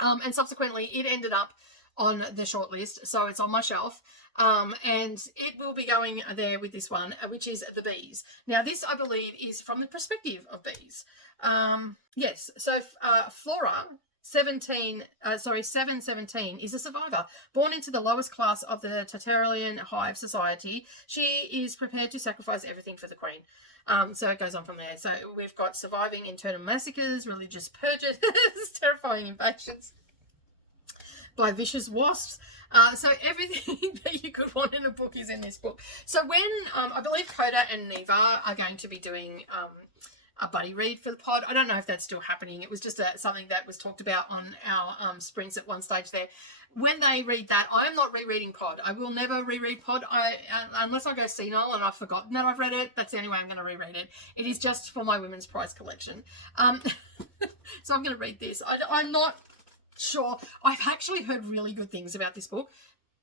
and subsequently it ended up on the shortlist, so it's on my shelf, and it will be going there with this one, which is The Bees. Now, this, I believe, is from the perspective of bees. Yes, so Flora 717 is a survivor. Born into the lowest class of the Tartarian hive society, she is prepared to sacrifice everything for the queen. So it goes on from there. So we've got surviving internal massacres, religious purges, terrifying invasions by vicious wasps. So everything that you could want in a book is in this book. So when I believe Coda and Neva are going to be doing a buddy read for the pod. I don't know if that's still happening. It was just something that was talked about on our sprints at one stage there. When they read that, I am not rereading Pod. I will never reread Pod unless I go senile and I've forgotten that I've read it. That's the only way I'm going to reread it. It is just for my Women's Prize collection. So I'm going to read this. I'm not sure. I've actually heard really good things about this book,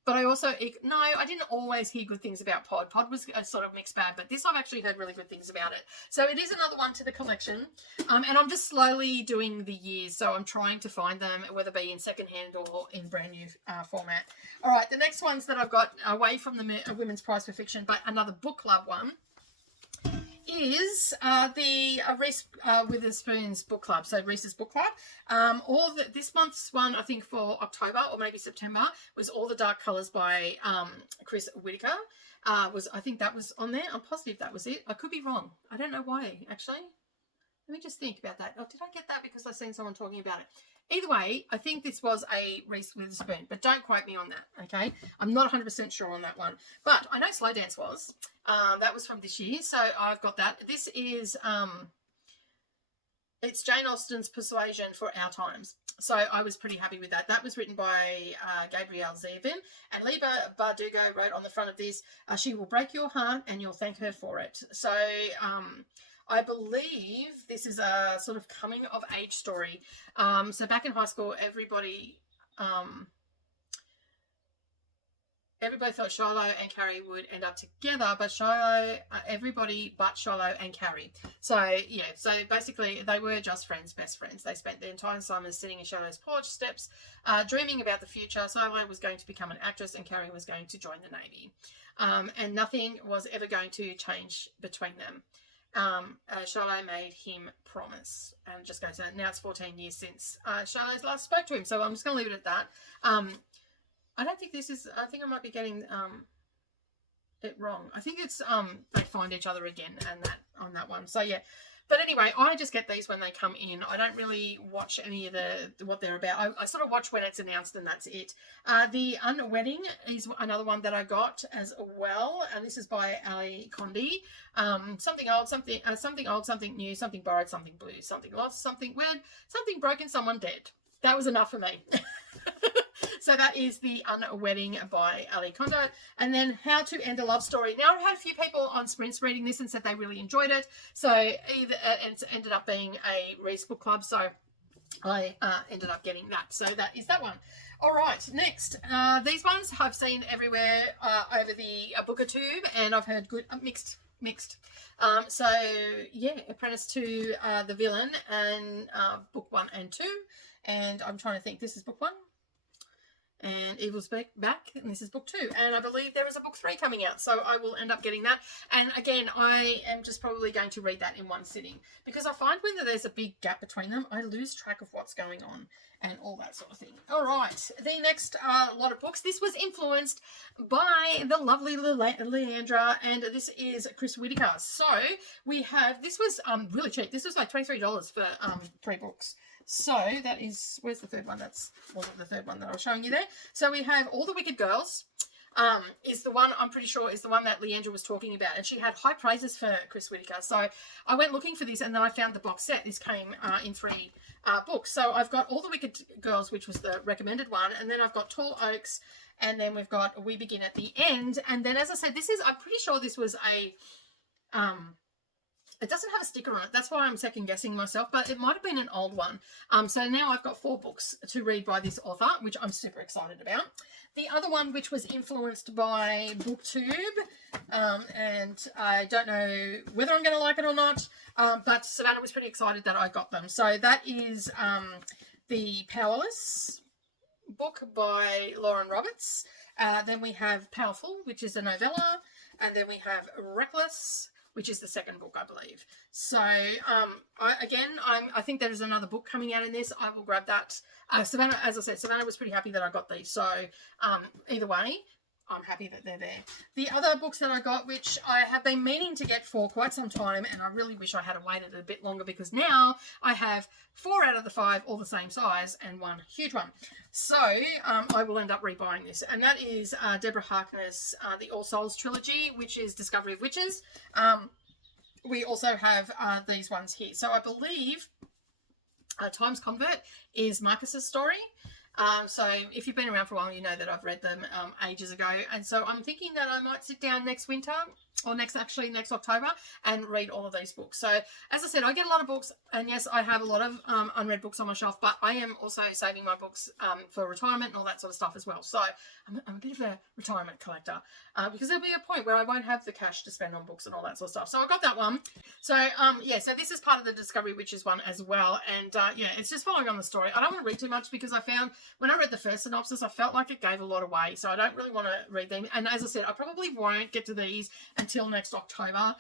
but I didn't always hear good things about Pod. Pod was a sort of mixed bag, but this I've actually heard really good things about it. So it is another one to the collection, and I'm just slowly doing the years, so I'm trying to find them, whether it be in secondhand or in brand new format. All right, the next ones that I've got away from the Women's Prize for Fiction, but another book club one, is the Reese Witherspoon's book club. So Reese's book club. This month's one, I think for October or maybe September, was All the Dark Colours by Chris Whitaker. I think that was on there. I'm positive that was it. I could be wrong. I don't know why, actually. Let me just think about that. Oh, did I get that because I've seen someone talking about it? Either way, I think this was a Reese Witherspoon, but don't quote me on that, okay? I'm not 100% sure on that one. But I know Slow Dance was. That was from this year, so I've got that. This is, it's Jane Austen's Persuasion for Our Times. So I was pretty happy with that. That was written by Gabrielle Zevin, and Liba Bardugo wrote on the front of this, she will break your heart and you'll thank her for it. So I believe this is a sort of coming of age story. So back in high school, everybody thought Shiloh and Carrie would end up together, but everybody but Shiloh and Carrie. So yeah, so basically they were just friends, best friends. They spent the entire summer sitting in Shiloh's porch steps, dreaming about the future. Shiloh was going to become an actress and Carrie was going to join the Navy. And nothing was ever going to change between them. Charlotte made him promise, and just goes on. Now it's 14 years since Charlotte last spoke to him, so I'm just going to leave it at that. I don't think this is, I think I might be getting it wrong. I think it's they find each other again, and that on that one. So yeah. But anyway, I just get these when they come in. I don't really watch any of what they're about. I sort of watch when it's announced, and that's it. The Unwedding is another one that I got as well, and this is by Ali Condi. Something old, something new, something borrowed, something blue, something lost, something weird, something broken, someone dead. That was enough for me. So that is The Unwedding by Ali Kondo. And then How to End a Love Story. Now, I've had a few people on Sprints reading this and said they really enjoyed it. So either it ended up being a Reese Book Club. So I ended up getting that. So that is that one. All right, next. These ones I've seen everywhere over the Booktube, and I've heard good, mixed. So yeah, Apprentice to the Villain, and book 1 and 2. And I'm trying to think, this is book 1. And Evil's Back, and this is book 2. And I believe there is a book 3 coming out, so I will end up getting that. And again, I am just probably going to read that in one sitting, because I find when there's a big gap between them, I lose track of what's going on and all that sort of thing. All right, the next lot of books. This was influenced by the lovely Leandra, and this is Chris Whitaker. So we have, this was really cheap. This was like $23 for 3 books. So that is, where's the third one? That wasn't the third one that I was showing you there. So we have All the Wicked Girls, is the one, I'm pretty sure, is the one that Leandra was talking about. And she had high praises for Chris Whitaker. So I went looking for this, and then I found the box set. This came in 3 books. So I've got All the Wicked Girls, which was the recommended one. And then I've got Tall Oaks. And then we've got We Begin at the End. And then, as I said, I'm pretty sure this was a... it doesn't have a sticker on it. That's why I'm second guessing myself, but it might have been an old one. So now I've got 4 books to read by this author, which I'm super excited about. The other one, which was influenced by Booktube, and I don't know whether I'm going to like it or not, but Savannah was pretty excited that I got them. So that is The Powerless book by Lauren Roberts. Then we have Powerful, which is a novella, and then we have Reckless, which is the second book, I believe. So, I think there is another book coming out in this. I will grab that. Savannah, as I said, Savannah was pretty happy that I got these. So, either way, I'm happy that they're there. The other books that I got, which I have been meaning to get for quite some time, and I really wish I had waited a bit longer, because now I have 4 out of the 5 all the same size and 1 huge one. So I will end up rebuying this, and that is Deborah Harkness' The All Souls trilogy, which is Discovery of Witches. We also have these ones here. So I believe Times Convert is Marcus's story. So if you've been around for a while, you know that I've read them ages ago. And so I'm thinking that I might sit down next winter, or next October, and read all of these books. So as I said, I get a lot of books, and yes, I have a lot of unread books on my shelf, but I am also saving my books for retirement and all that sort of stuff as well. So I'm a bit of a retirement collector, because there'll be a point where I won't have the cash to spend on books and all that sort of stuff. So I got that one. So yeah, so this is part of the Discovery Witches one as well. And yeah, it's just following on the story. I don't want to read too much, because I found when I read the first synopsis, I felt like it gave a lot away. So I don't really want to read them. And as I said, I probably won't get to these until next October.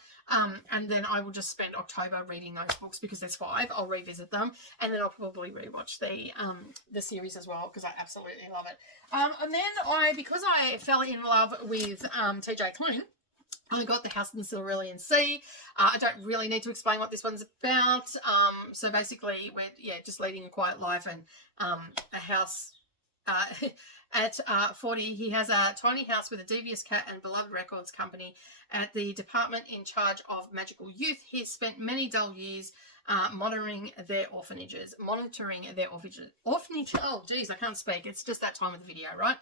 And then I will just spend October reading those books, because there's 5. I'll revisit them, and then I'll probably rewatch the series as well, because I absolutely love it. And then because I fell in love with TJ Klune, I got The House in the Silmarillion Sea. I don't really need to explain what this one's about. So basically, we're just leading a quiet life, and a house. At 40, he has a tiny house with a devious cat and beloved records company. At the department in charge of magical youth, he's spent many dull years monitoring their orphanages. Oh, geez, I can't speak. It's just that time of the video, right?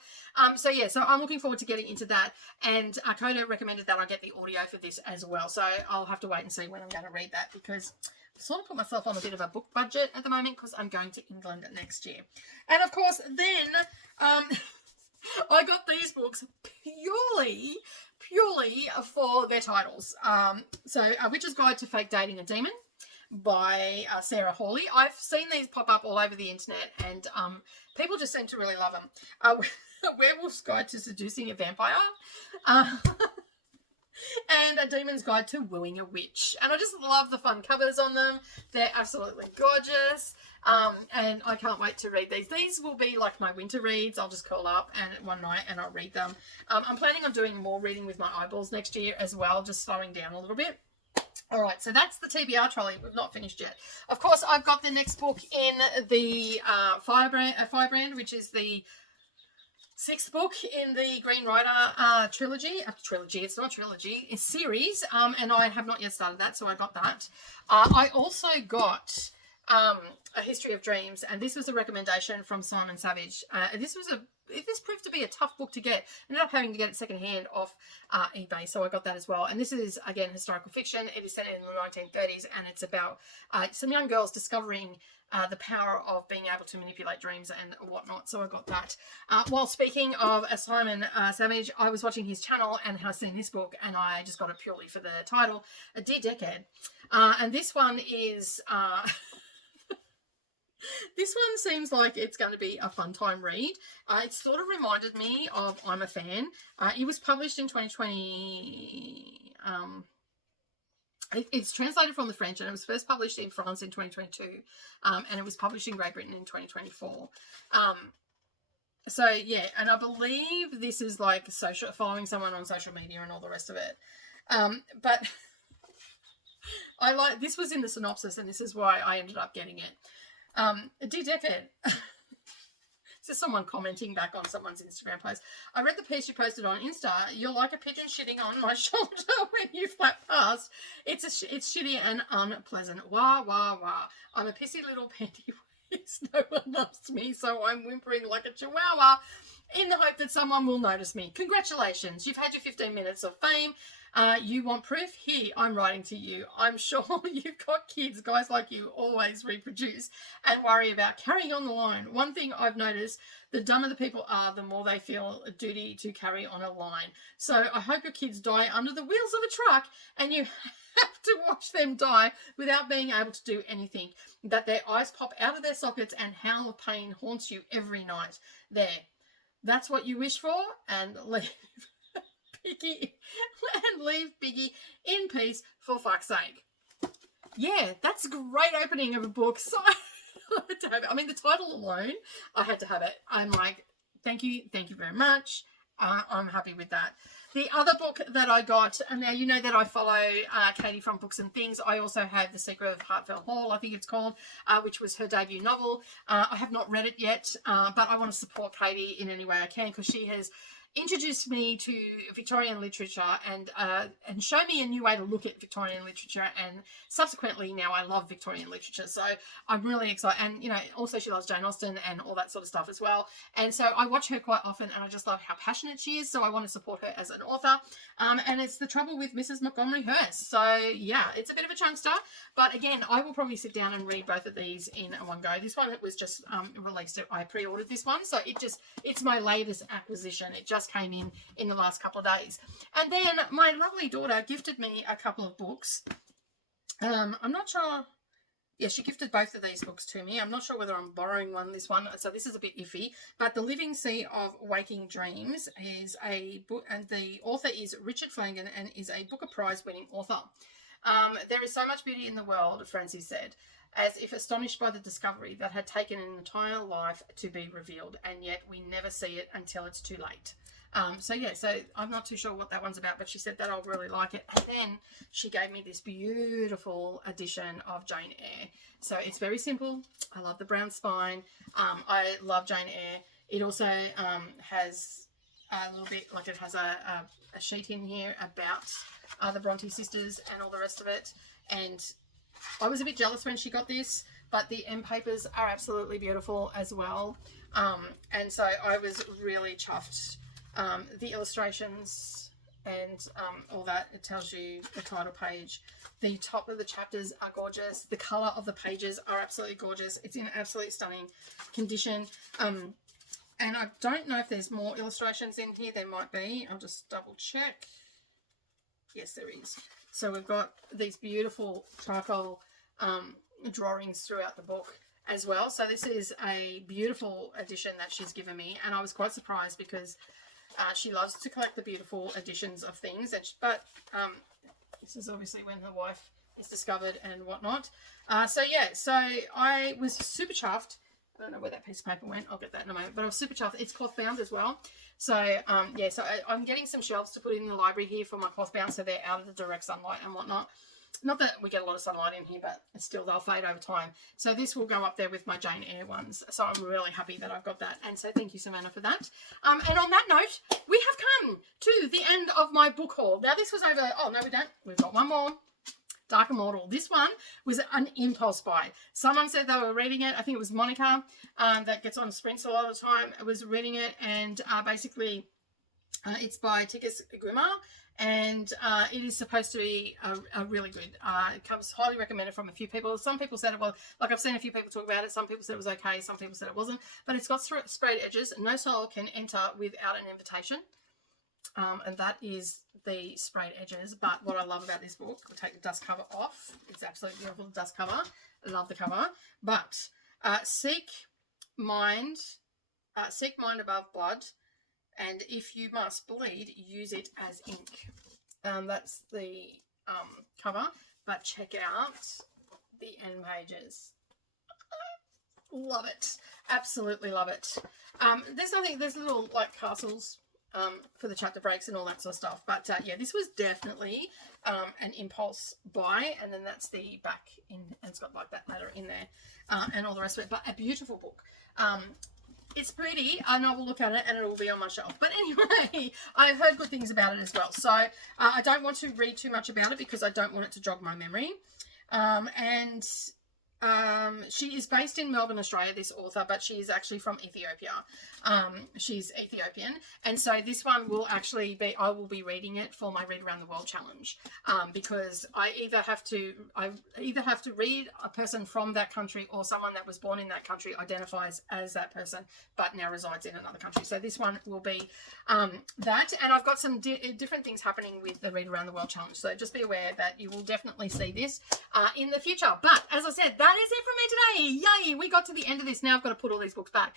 So yeah, so I'm looking forward to getting into that. And Kodo recommended that I get the audio for this as well. So I'll have to wait and see when I'm going to read that, because I've sort of put myself on a bit of a book budget at the moment, because I'm going to England next year. And of course, then I got these books purely for their titles. So A Witch's Guide to Fake Dating a Demon by Sarah Hawley. I've seen these pop up all over the internet, and people just seem to really love them. Werewolf's Guide to Seducing a Vampire. and A Demon's Guide to Wooing a Witch. And I just love the fun covers on them. They're absolutely gorgeous. And I can't wait to read these. These will be like my winter reads. I'll just curl up and one night and I'll read them. I'm planning on doing more reading with my eyeballs next year as well, just slowing down a little bit. All right, so that's the TBR trolley. We've not finished yet. Of course, I've got the next book in the Firebrand, which is the 6th book in the Green Rider trilogy. It's not a trilogy, it's series. And I have not yet started that, so I got that. I also got A History of Dreams, and this was a recommendation from Simon Savage. This proved to be a tough book to get. I ended up having to get it secondhand off eBay, so I got that as well. And this is, again, historical fiction. It is set in the 1930s, and it's about some young girls discovering the power of being able to manipulate dreams and whatnot. So I got that. While speaking of Simon Savage, I was watching his channel and I've seen this book, and I just got it purely for the title, A Dear Decade. And this one is... this one seems like it's going to be a fun time read. It sort of reminded me of I'm a Fan. It was published in 2020. It's translated from the French, and it was first published in France in 2022. And it was published in Great Britain in 2024. So, yeah, and I believe this is like following someone on social media and all the rest of it. But this was in the synopsis, and this is why I ended up getting it. Dear Decade. This is someone commenting back on someone's Instagram post. I read the piece you posted on Insta. You're like a pigeon shitting on my shoulder when you flap past. It's shitty and unpleasant. Wah, wah, wah. I'm a pissy little pantyhose. No one loves me, so I'm whimpering like a chihuahua in the hope that someone will notice me. Congratulations. You've had your 15 minutes of fame. You want proof? Here, I'm writing to you. I'm sure you've got kids. Guys like you always reproduce and worry about carrying on the line. One thing I've noticed, the dumber the people are, the more they feel a duty to carry on a line. So I hope your kids die under the wheels of a truck and you have to watch them die without being able to do anything. That their eyes pop out of their sockets and howl of pain haunts you every night. There. That's what you wish for, and leave Biggie and leave Biggie in peace for fuck's sake. Yeah, that's a great opening of a book. So I had to have it. I mean, the title alone, I had to have it. I'm like, thank you very much. I'm happy with that. The other book that I got, and now you know that I follow Katie from Books and Things. I also have The Secret of Hartfell Hall, I think it's called, which was her debut novel. I have not read it yet, but I want to support Katie in any way I can, because she has introduced me to Victorian literature and show me a new way to look at Victorian literature, and subsequently now I love Victorian literature, so I'm really excited. And you know, also she loves Jane Austen and all that sort of stuff as well, and so I watch her quite often, and I just love how passionate she is, so I want to support her as an author. And it's The Trouble with Mrs. Montgomery Hearst. So yeah, it's a bit of a chunkster, but again, I will probably sit down and read both of these in one go. This one, it was just released. I pre-ordered this one, so it's my latest acquisition. It just came in the last couple of days. And then my lovely daughter gifted me a couple of books. I'm not sure. Yeah, she gifted both of these books to me. I'm not sure whether I'm borrowing this one, so this is a bit iffy. But The Living Sea of Waking Dreams is a book, and the author is Richard Flanagan and is a Booker Prize-winning author. There is so much beauty in the world, Francie said, as if astonished by the discovery that had taken an entire life to be revealed, and yet we never see it until it's too late. So I'm not too sure what that one's about, but she said that I'll really like it. And then she gave me this beautiful edition of Jane Eyre. So it's very simple. I love the brown spine. I love Jane Eyre. It also has a little bit, like it has a sheet in here about the Bronte sisters and all the rest of it. And I was a bit jealous when she got this, but the end papers are absolutely beautiful as well. And so I was really chuffed. The illustrations and all that, it tells you the title page. The top of the chapters are gorgeous. The colour of the pages are absolutely gorgeous. It's in absolutely stunning condition. And I don't know if there's more illustrations in here. There might be. I'll just double check. Yes, there is. So we've got these beautiful charcoal drawings throughout the book as well. So this is a beautiful edition that she's given me. And I was quite surprised because She loves to collect the beautiful editions of things, this is obviously when her wife is discovered and whatnot. So yeah, so I was super chuffed. I don't know where that piece of paper went. I'll get that in a moment. But I was super chuffed. It's cloth bound as well. So, yeah, so I'm getting some shelves to put in the library here for my cloth bound so they're out of the direct sunlight and whatnot. Not that we get a lot of sunlight in here, but still they'll fade over time. So this will go up there with my Jane Eyre ones. So I'm really happy that I've got that. And so thank you, Savannah, for that. And on that note, we have come to the end of my book haul. Now this was over, oh no we don't, we've got one more. Dark Immortal. This one was an impulse buy. Someone said they were reading it. I think it was Monica that gets on sprints a lot of the time. I was reading it, and basically it's by Tikas Grimar, and it is supposed to be a really good. It comes highly recommended from a few people. Some people said it, well, like I've seen a few people talk about it. Some people said it was okay. Some people said it wasn't. But it's got sprayed edges. No soul can enter without an invitation. And that is the sprayed edges. But what I love about this book, I'll take the dust cover off. It's absolutely beautiful, the dust cover. I love the cover. But seek mind above blood, and if you must bleed, use it as ink. That's the cover. But check out the end pages. Love it. Absolutely love it. There's little like castles for the chapter breaks and all that sort of stuff. But yeah, this was definitely an impulse buy. And then that's the back in, and it's got like that letter in there and all the rest of it. But a beautiful book. It's pretty, and I will look at it and it will be on my shelf. But anyway, I've heard good things about it as well. So I don't want to read too much about it because I don't want it to jog my memory. She is based in Melbourne, Australia, this author, but she is actually from Ethiopia. She's Ethiopian, and so this one will actually be, I will be reading it for my Read Around the World challenge, because I either have to read a person from that country, or someone that was born in that country identifies as that person but now resides in another country. So this one will be that, and I've got some different things happening with the Read Around the World challenge, so just be aware that you will definitely see this in the future. But as I said, that is it from me today. Yay, we got to the end of this. Now I've got to put all these books back,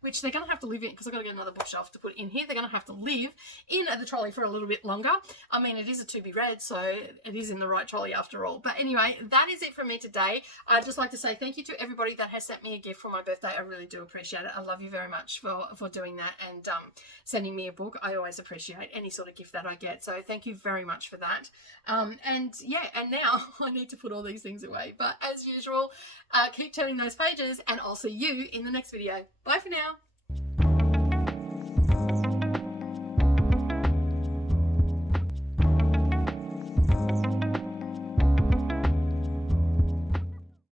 which they're going to have to live in, because I've got to get another bookshelf to put in here. They're going to have to live in the trolley for a little bit longer. I mean, it is a to be read, so it is in the right trolley after all. But anyway, that is it from me today. I'd just like to say thank you to everybody that has sent me a gift for my birthday. I really do appreciate it. I love you very much for doing that and sending me a book. I always appreciate any sort of gift that I get, so thank you very much for that. And yeah, and now I need to put all these things away. But as usual, keep turning those pages, and I'll see you in the next video. Bye for now.